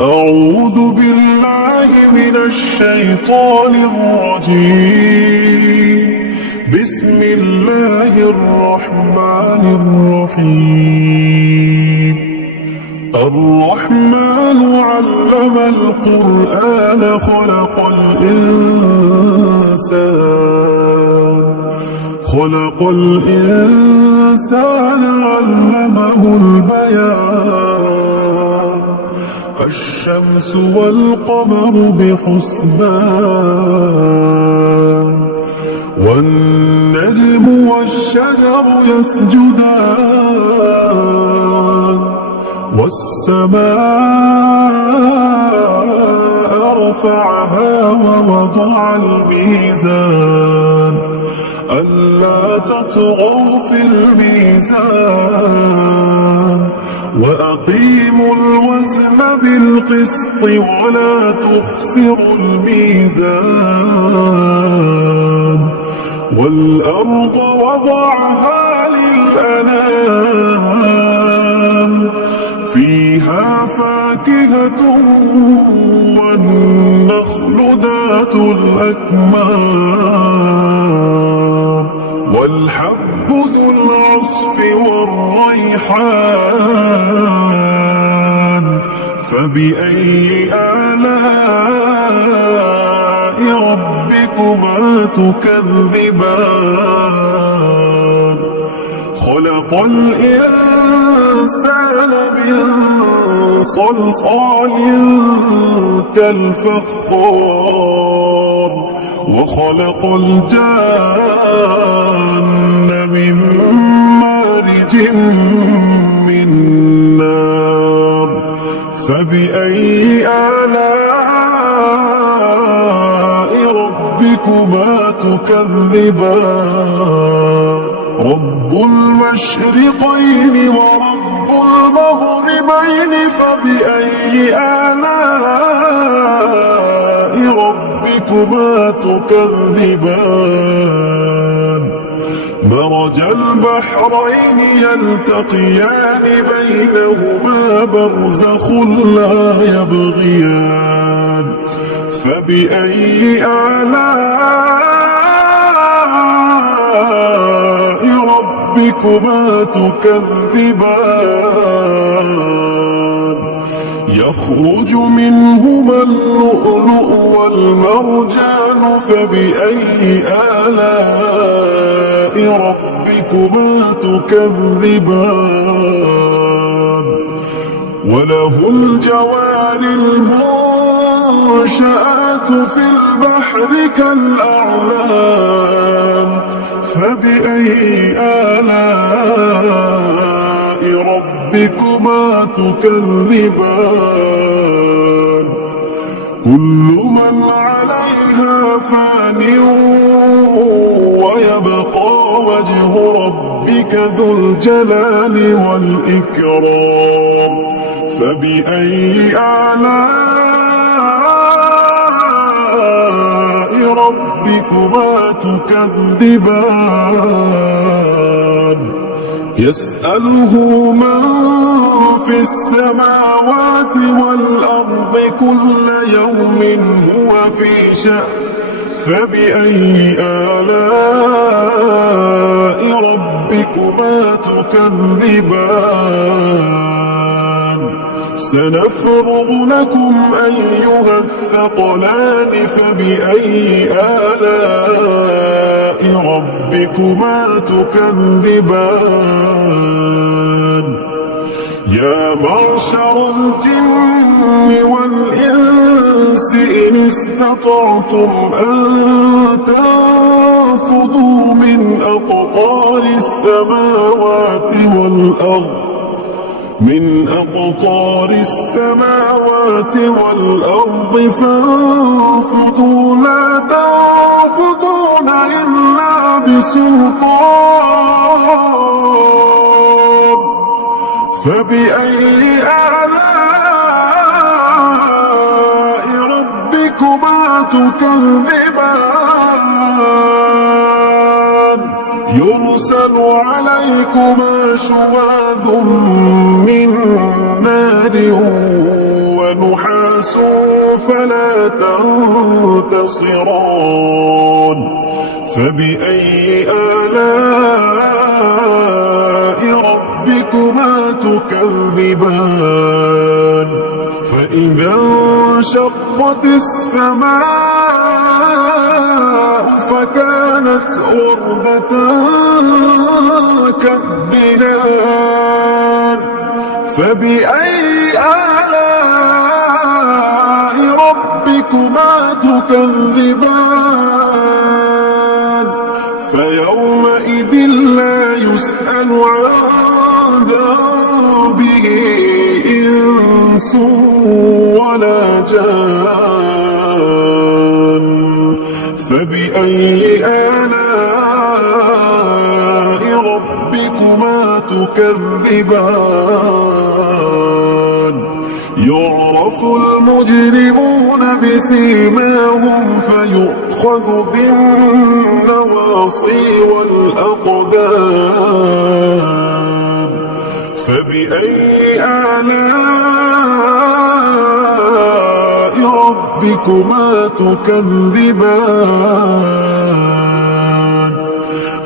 أعوذ بالله من الشيطان الرجيم. بسم الله الرحمن الرحيم. الرحمن علم القرآن خلق الإنسان علمه البيان. الشمس والقمر بحسبان والنجم والشجر يسجدان والسماء رفعها ووضع الميزان ألا تطغوا في الميزان وأقيموا الوزن بالقسط ولا تخسروا الميزان والأرض وضعها للأنام فيها فاكهة والنخل ذات الأكمام والحب ذو العصف والريحان فبأي آلاء ربكما تكذبان خلق الإنسان من صلصال كالفخار وخلق الجان من مارج من نار فبأي آلاء ربكما تكذبان رب المشرقين ورب المغربين فبأي آلاء ربكما تكذبان مرج البحرين يلتقيان بينهما برزخ لا يبغيان فبأي آلاء ربكما تكذبان يخرج منهما اللؤلؤ والمرجان فبأي آلاء ربكما تكذبان وله الجوار المنشآت في البحر كالأعلام فبأي آلاء ربكما تكذبان كل من عليها فان ويبقى وجه ربك ذو الجلال والإكرام فبأي آلاء ربكما تكذبان يسأله من في السماوات والأرض كل يوم هو في شأن فبأي آلاء ربكما تكذبان سنفرغ لكم أيها الثقلان فبأي آلاء ربكما تكذبان يا معشر الجن والإنس إن استطعتم أن تنفذوا من أقطار السماوات والأرض فانفذوا لا تنفذون إلا بسلطان فبأي آلاء ربكما تكذبان يرسل عليكما شواظ من نار نحاسوا فلا تنتصران فبأي آلاء ربكما تكذبان فإذا انشقت السماء فكانت وردة كالدهان فبأي آلاء ربكما تكذبان فيومئذ لا يسأل عن ذنبه إنس ولا جان فبأي آلاء ربكما تكذبان يعرف المجرمون بسيماهم فيؤخذ بالنواصي والأقدام فبأي آلاء ربكما تكذبان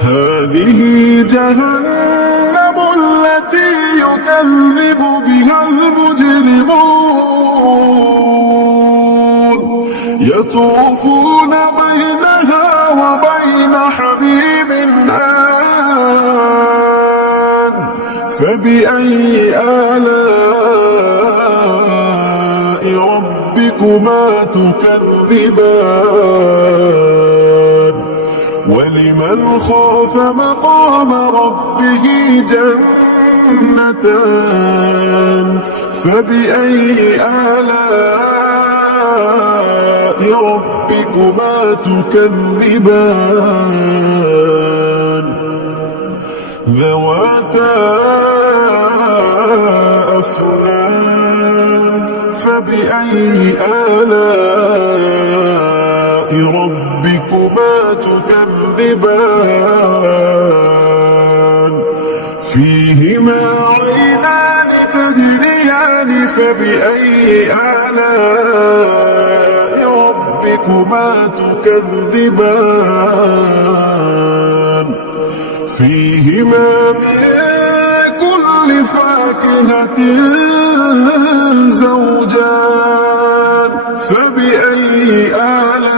هذه جهنم التي يكذب بها المجرمون يطوفون بينها وبين حميم آن فبأي آلاء ربكما تكذبان ولمن خاف مقام ربه جنتان فبأي آلاء ربكما تكذبان ذواتا أفنان فبأي آلاء ربكما تكذبان فيهما عينان تجريان فبأي آلاء ربكما تكذبان فيهما من كل فاكهة زوجان فبأي آلاء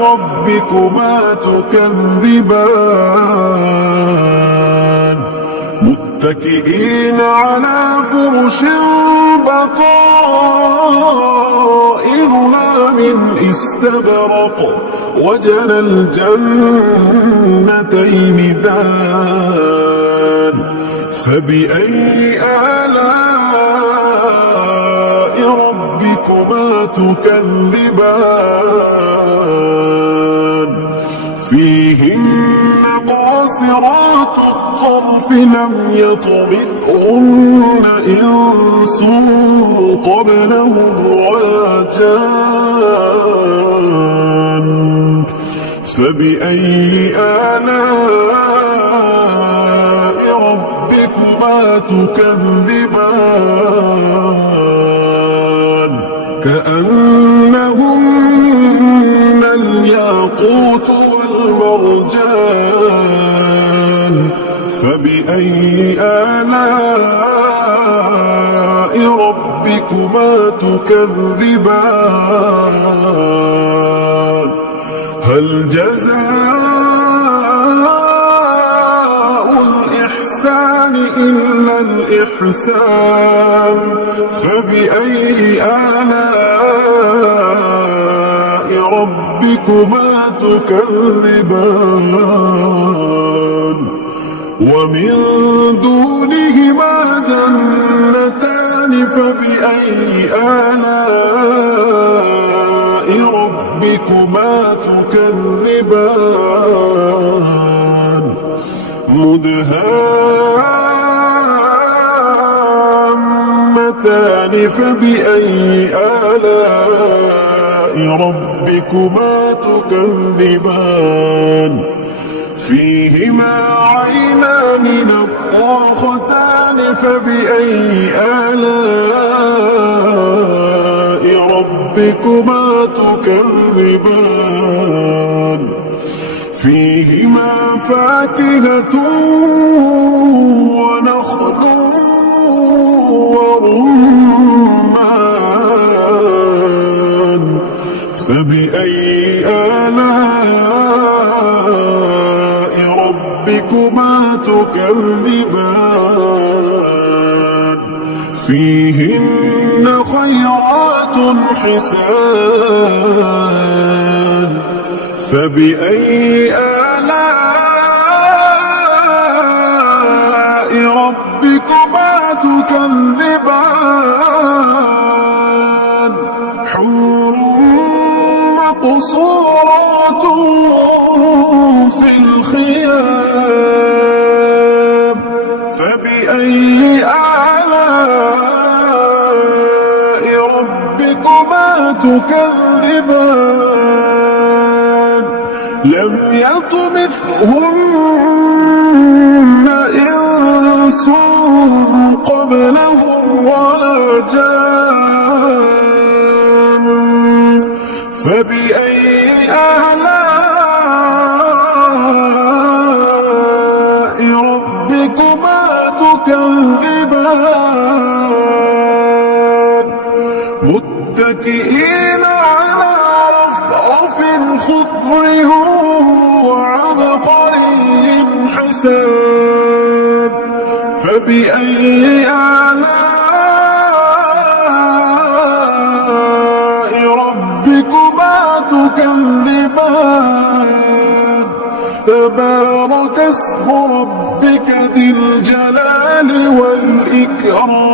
ربكما تكذبان متكئين على فرش بطائنها من استبرق وجنى الجنتين دان فبأي آلاء ربكما تكذبان فيهن قاصرات الطرف لم يطمثهن إنس قبلهم ولا جان فبأي آلاء ربكما تكذبان كأنهن الياقوت والمرجان فبأي آلاء ربكما تكذبان هل جزاء الإحسان إلا الإحسان فبأي آلاء ربكما تكذبان ومن دونهما جنتان فبأي آلاء ربكما تكذبان مدهامتان فبأي آلاء ربكما تكذبان فيهما عينان نضاختان فبأي آلاء ربكما تكذبان فيهما فاكهة ونخل ورمان فبأي آلاء ربكما تكذبان فيهن خيرات حسان فبأي آلاء ربكما تكذبان حور مقصورات في الخيام فبأي آلاء ربكما تكذبان لم يطمثهن إنس قبلهم ولا جان فبأي آلاء ربكما تكذبان متكئين على رفرف خضر وعبقري حسان فبأي آلاء ربكما تكذبان تبارك اسم ربك ذي الجلال والإكرام